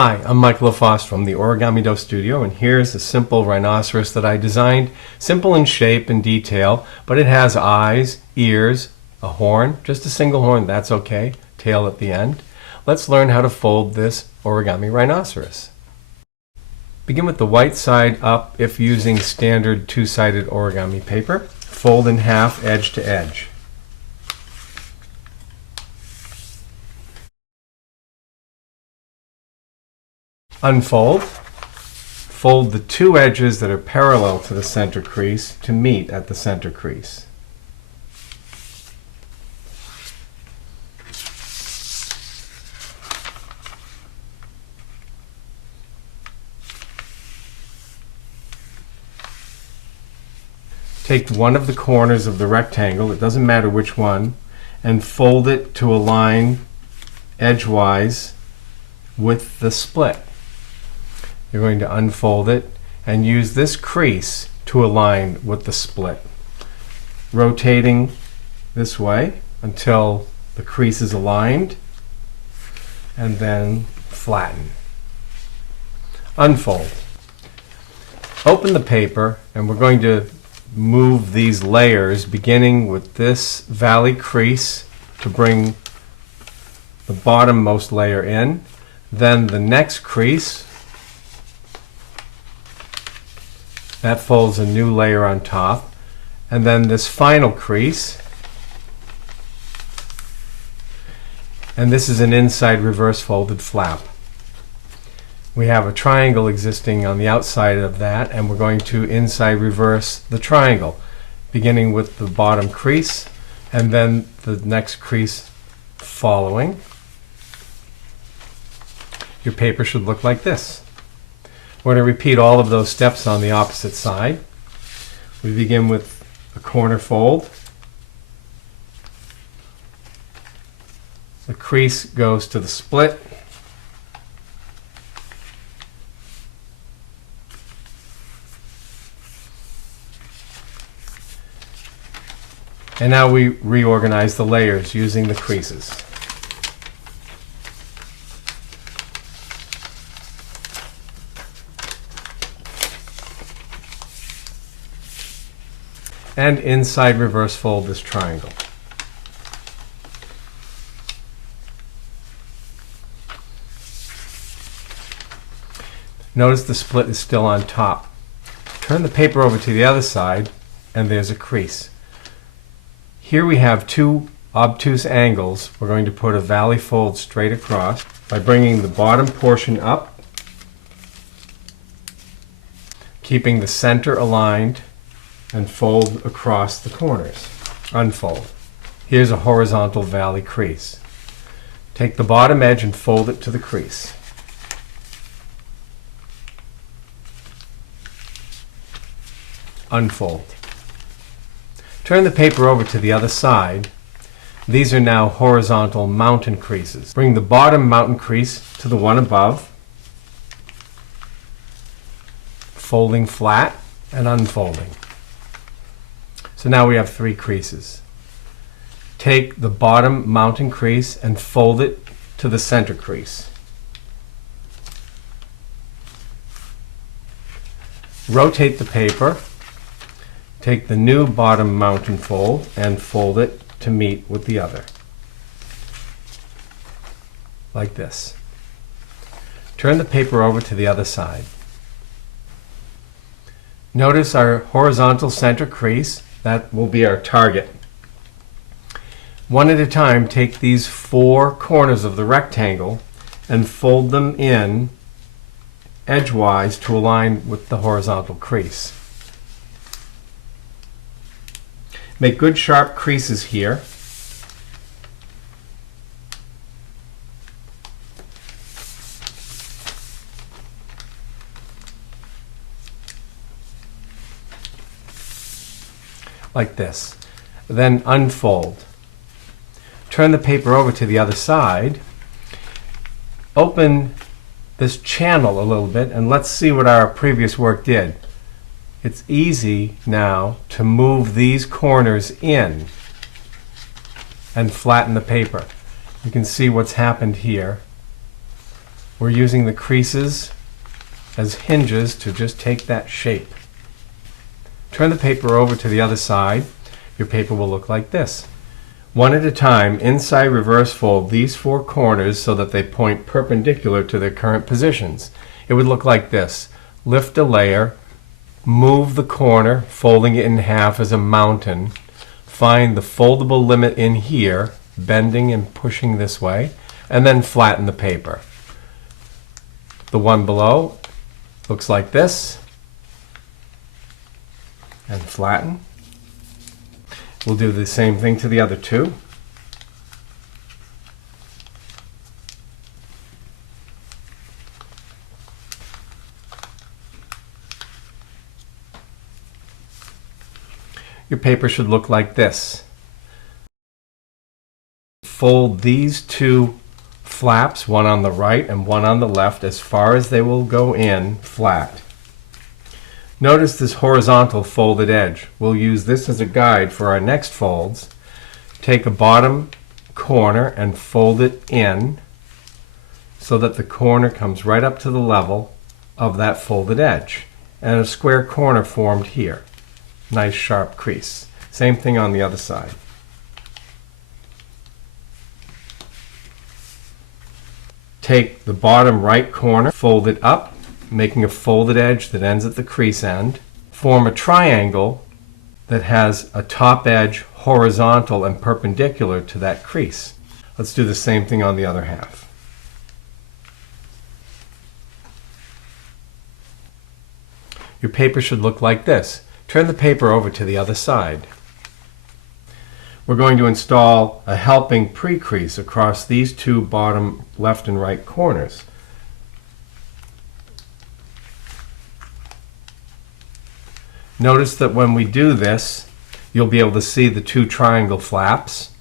Hi, I'm Michael LaFosse from the Origami Do Studio, and here's a simple rhinoceros that I designed. Simple in shape and detail, but it has eyes, ears, a horn, just a single horn, that's okay, tail at the end. Let's learn how to fold this origami rhinoceros. Begin with the white side up if using standard two-sided origami paper. Fold in half edge to edge. Unfold. Fold the two edges that are parallel to the center crease to meet at the center crease. Take one of the corners of the rectangle, it doesn't matter which one, and fold it to align edgewise with the split. You're going to unfold it and use this crease to align with the split, rotating this way until the crease is aligned, and then flatten. Unfold. Open the paper, and we're going to move these layers beginning with this valley crease to bring the bottommost layer in, then the next crease that folds a new layer on top, and then this final crease, and this is an inside reverse folded flap. We have a triangle existing on the outside of that, and we're going to inside reverse the triangle, beginning with the bottom crease and then the next crease following. Your paper should look like this. We're going to repeat all of those steps on the opposite side. We begin with a corner fold. The crease goes to the split. And now we reorganize the layers using the creases. And inside reverse fold this triangle. Notice the split is still on top. Turn the paper over to the other side, and there's a crease. Here we have two obtuse angles. We're going to put a valley fold straight across by bringing the bottom portion up, keeping the center aligned, and fold across the corners. Unfold. Here's a horizontal valley crease. Take the bottom edge and fold it to the crease. Unfold. Turn the paper over to the other side. These are now horizontal mountain creases. Bring the bottom mountain crease to the one above, folding flat and unfolding. So now we have three creases. Take the bottom mountain crease and fold it to the center crease. Rotate the paper. Take the new bottom mountain fold and fold it to meet with the other. Like this. Turn the paper over to the other side. Notice our horizontal center crease. That will be our target. One at a time, take these four corners of the rectangle and fold them in edgewise to align with the horizontal crease. Make good sharp creases here. Like this. Then unfold. Turn the paper over to the other side. Open this channel a little bit and let's see what our previous work did. It's easy now to move these corners in and flatten the paper. You can see what's happened here. We're using the creases as hinges to just take that shape. Turn the paper over to the other side. Your paper will look like this. One at a time, inside reverse fold these four corners so that they point perpendicular to their current positions. It would look like this. Lift a layer, move the corner, folding it in half as a mountain. Find the foldable limit in here, bending and pushing this way, and then flatten the paper. The one below looks like this, and flatten. We'll do the same thing to the other two. Your paper should look like this. Fold these two flaps, one on the right and one on the left, as far as they will go in flat. Notice this horizontal folded edge. We'll use this as a guide for our next folds. Take a bottom corner and fold it in so that the corner comes right up to the level of that folded edge, and a square corner formed here. Nice sharp crease. Same thing on the other side. Take the bottom right corner, fold it up, making a folded edge that ends at the crease end. Form a triangle that has a top edge horizontal and perpendicular to that crease. Let's do the same thing on the other half. Your paper should look like this. Turn the paper over to the other side. We're going to install a helping pre-crease across these two bottom left and right corners. Notice that when we do this, you'll be able to see the two triangle flaps.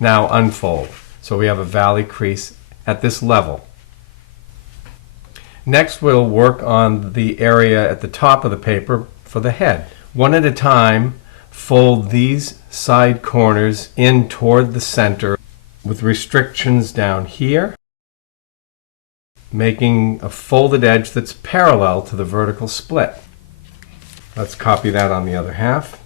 Now unfold. So we have a valley crease at this level. Next, we'll work on the area at the top of the paper for the head. One at a time, fold these side corners in toward the center with restrictions down here, making a folded edge that's parallel to the vertical split. Let's copy that on the other half.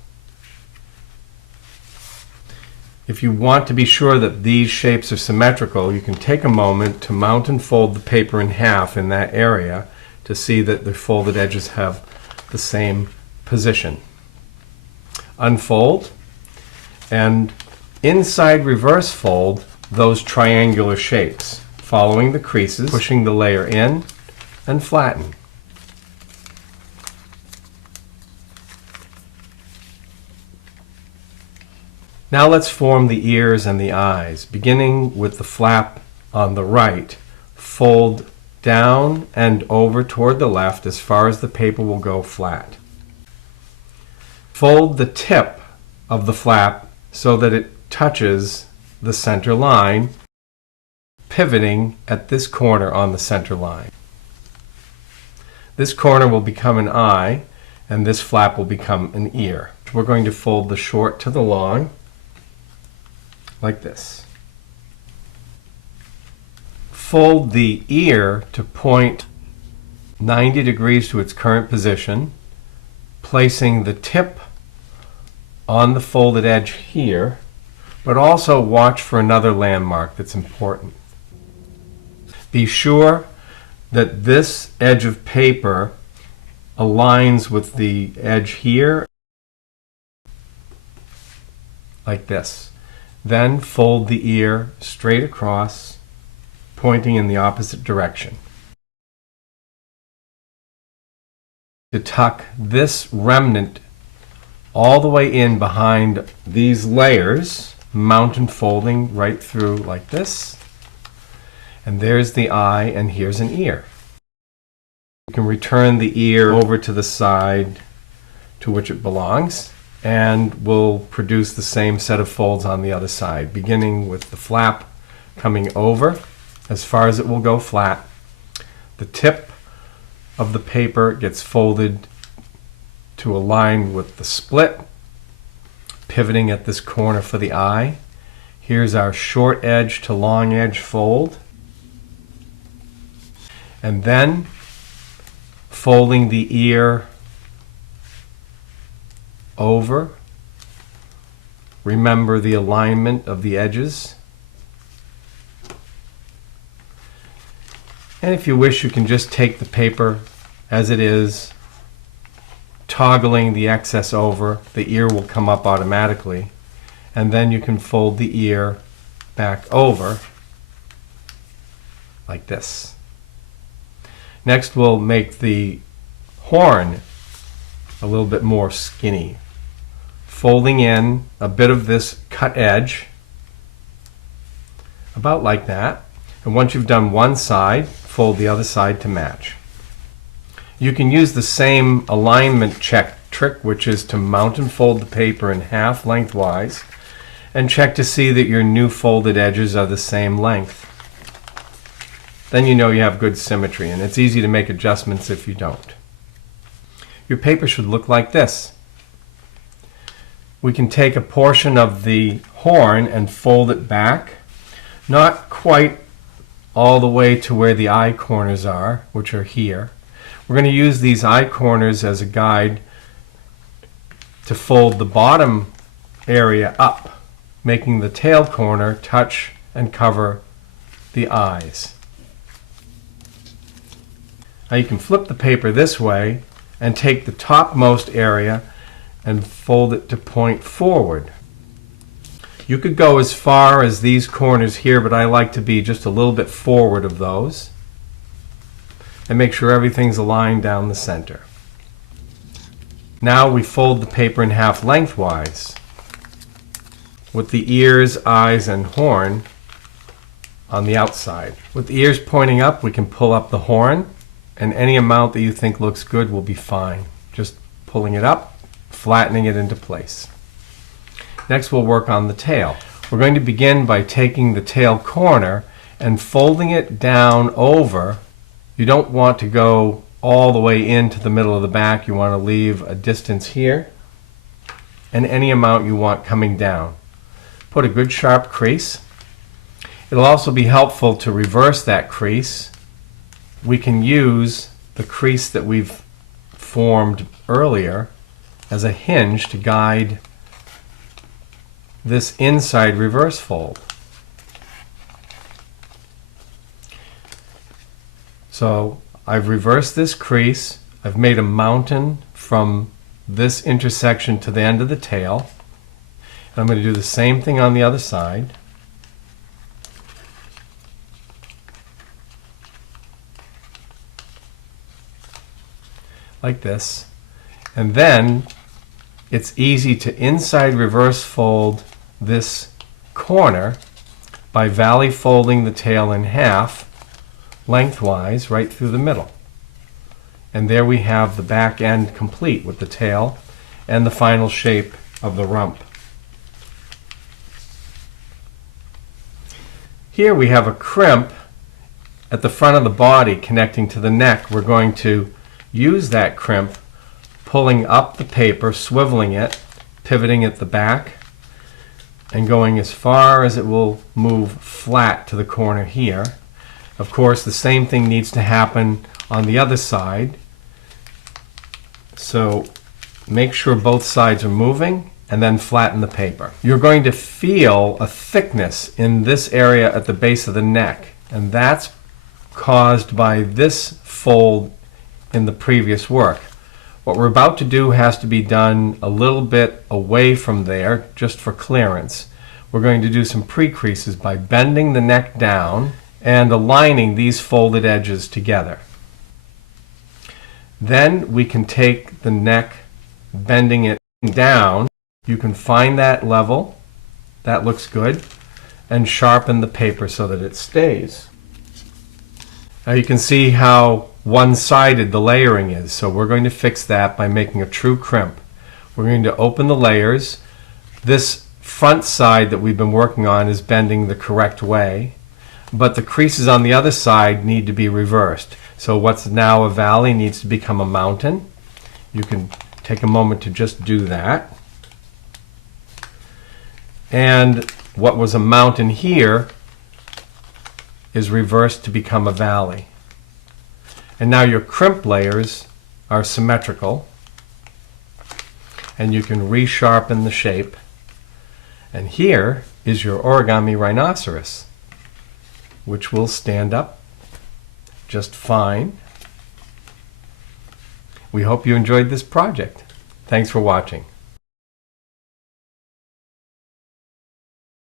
If you want to be sure that these shapes are symmetrical, you can take a moment to mount and fold the paper in half in that area to see that the folded edges have the same position. Unfold, and inside reverse fold those triangular shapes, following the creases, pushing the layer in, and flatten. Now let's form the ears and the eyes. Beginning with the flap on the right, fold down and over toward the left as far as the paper will go flat. Fold the tip of the flap so that it touches the center line, pivoting at this corner on the center line. This corner will become an eye, and this flap will become an ear. We're going to fold the short to the long, like this. Fold the ear to point 90 degrees to its current position, placing the tip on the folded edge here, but also watch for another landmark that's important. Be sure that this edge of paper aligns with the edge here, like this. Then fold the ear straight across, pointing in the opposite direction. To tuck this remnant all the way in behind these layers, mount and folding right through like this. And there's the eye, and here's an ear. You can return the ear over to the side to which it belongs, and we'll produce the same set of folds on the other side, beginning with the flap coming over as far as it will go flat. The tip of the paper gets folded to align with the split, pivoting at this corner for the eye. Here's our short edge to long edge fold. And then folding the ear over. Remember the alignment of the edges. And if you wish, you can just take the paper as it is, toggling the excess over. The ear will come up automatically. And then you can fold the ear back over like this. Next, we'll make the horn a little bit more skinny, folding in a bit of this cut edge, about like that. And once you've done one side, fold the other side to match. You can use the same alignment check trick, which is to mount and fold the paper in half lengthwise and check to see that your new folded edges are the same length. Then you know you have good symmetry, and it's easy to make adjustments if you don't. Your paper should look like this. We can take a portion of the horn and fold it back, not quite all the way to where the eye corners are, which are here. We're going to use these eye corners as a guide to fold the bottom area up, making the tail corner touch and cover the eyes. Now you can flip the paper this way and take the topmost area and fold it to point forward. You could go as far as these corners here, but I like to be just a little bit forward of those. And make sure everything's aligned down the center. Now we fold the paper in half lengthwise, with the ears, eyes, and horn on the outside. With the ears pointing up, we can pull up the horn, and any amount that you think looks good will be fine. Just pulling it up, flattening it into place. Next, we'll work on the tail. We're going to begin by taking the tail corner and folding it down over. You don't want to go all the way into the middle of the back. You want to leave a distance here and any amount you want coming down. Put a good sharp crease. It'll also be helpful to reverse that crease. We can use the crease that we've formed earlier as a hinge to guide this inside reverse fold. So I've reversed this crease. I've made a mountain from this intersection to the end of the tail. And I'm going to do the same thing on the other side. Like this. And then it's easy to inside reverse fold this corner by valley folding the tail in half lengthwise right through the middle. And there we have the back end complete with the tail and the final shape of the rump. Here we have a crimp at the front of the body connecting to the neck. We're going to use that crimp, pulling up the paper, swiveling it, pivoting at the back, and going as far as it will move flat to the corner here. Of course, the same thing needs to happen on the other side. So make sure both sides are moving and then flatten the paper. You're going to feel a thickness in this area at the base of the neck, and that's caused by this fold in the previous work. What we're about to do has to be done a little bit away from there, just for clearance. We're going to do some pre-creases by bending the neck down and aligning these folded edges together. Then we can take the neck, bending it down. You can find that level, that looks good, and sharpen the paper so that it stays. Now you can see how one-sided the layering is, so we're going to fix that by making a true crimp. We're going to open the layers. This front side that we've been working on is bending the correct way, but the creases on the other side need to be reversed. So what's now a valley needs to become a mountain. You can take a moment to just do that. And what was a mountain here is reversed to become a valley. And now your crimp layers are symmetrical, and you can resharpen the shape. And here is your origami rhinoceros, which will stand up just fine. We hope you enjoyed this project. Thanks for watching.